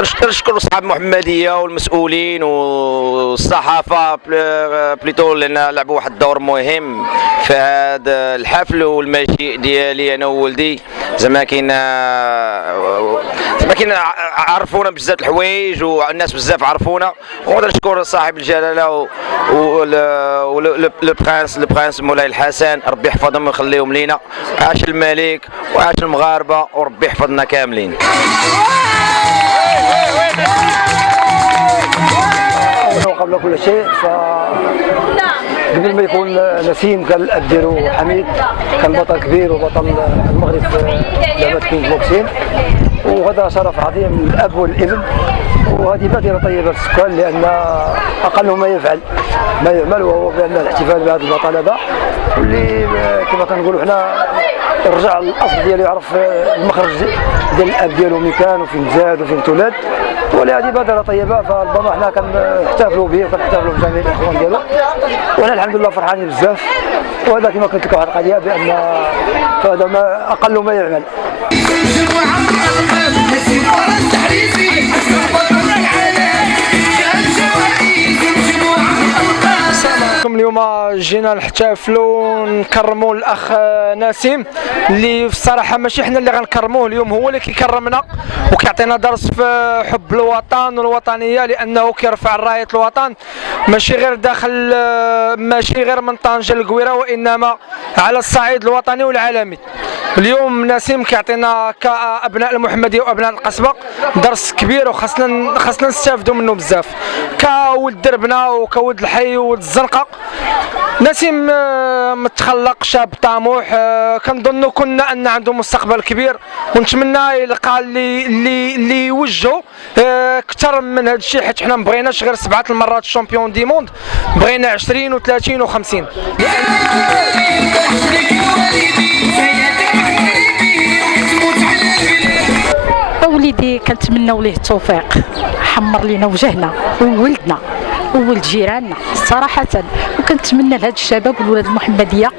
نشكر اصحاب المحمديه والمسؤولين والصحافه بليتو، لان لعبوا واحد الدور مهم في هذا الحفل والمجيء ديالي انا وولدي. زعما كاين عرفونا بزاف الحوايج والناس بزاف عرفونا، ونقدر نشكر صاحب الجلاله لو برانس مولاي الحسن، ربي يحفظهم ويخليهم لينا. عاش الملك وعاش المغاربه وربي يحفظنا كاملين. قبل كل شيء قبل ما يكون نسيم كان الاب ديالو حميد، كان بطل كبير وبطل المغرب في لعبه كينج بوكسين، وهذا شرف عظيم للاب والابن، وهذه بادره طيبه للسكان، لان اقل ما يعمل وهو بان الاحتفال بهذا البطل هذا، واللي كما كنقولوا حنا رجع للاصل ديالو، يعرف المخرج ديال الاب ديالو مين كان وفين زاد وفين تولد، ولهذه بادره طيبه. فربما حنا كنحتفلوا به وكنحتفلوا بجميع الاخوان ديالو، وحنا الحمد لله فرحانين بزاف. وهذا كما قلت لك واحد القضيه بان فهذا ما اقل ما يعمل. اليوم جينا نحتفلوا نكرموا الاخ نسيم، اللي في الصراحه ماشي حنا اللي غنكرموه اليوم، هو اللي كيكرمنا وكيعطينا درس في حب الوطن والوطنيه، لانه كيرفع رايه الوطن ماشي غير داخل، ماشي غير من طنجه للقويره، وانما على الصعيد الوطني والعالمي. اليوم نسيم كيعطينا كابناء المحمديه وابناء القصبه درس كبير، وخاصنا نستافدوا منه بزاف كولد دربنا وكولد الحي وولد الزنقه. نسيم متخلق، شاب طموح، كنظن كنا ان عنده مستقبل كبير، ونتمنى يلقى اللي يوجهه اكثر من هذا الشيء، حيت حنا ما بغيناش غير 7 المرات الشامبيون دي موند، بغينا 20 و30 و50. وليدي كنتمناو ليه التوفيق، حمر لينا وجهنا وولدنا وولد جيراننا صراحة، وكنتمنى لهاد الشباب والولاد المحمدية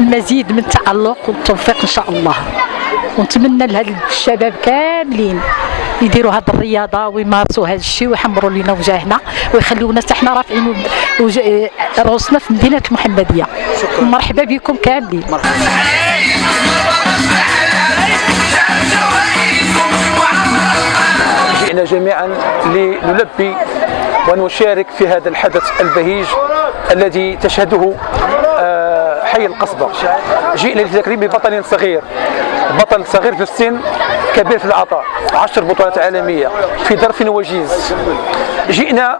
المزيد من التألق والتوفيق إن شاء الله، ونتمنى لهاد الشباب كاملين يديروا هاد الرياضة ويمارسوا هاد الشيء ويحمروا لينا وجهنا ويخليونا حتى حنا رافعين رؤوسنا في مدينة المحمدية. مرحبا بكم كاملين. جئنا جميعا لنلبي ونشارك في هذا الحدث البهيج الذي تشهده حي القصبة. جئنا لتكريم بطل صغير، بطل صغير في السن كبير في العطاء، 10 بطولات عالمية في ظرف وجيز. جئنا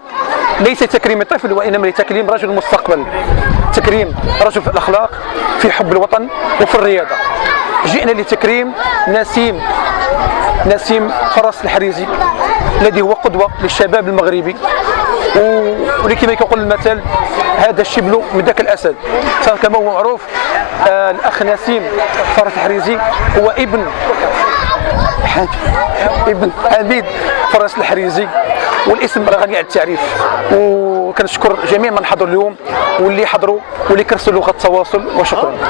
ليس تكريم طفل، وإنما لتكريم رجل المستقبل، تكريم رجل في الأخلاق، في حب الوطن وفي الرياضة. جئنا لتكريم نسيم فرس الحريزي، الذي هو قدوة للشباب المغربي، ولكما يقول المثل هذا الشبل من ذاك الأسد. كما هو معروف الأخ نسيم فرس الحريزي هو ابن حميد فرس الحريزي، والاسم راه غني على التعريف. وكنشكر جميع من حضروا اليوم واللي حضروا واللي كرسوا لغة التواصل، وشكرا.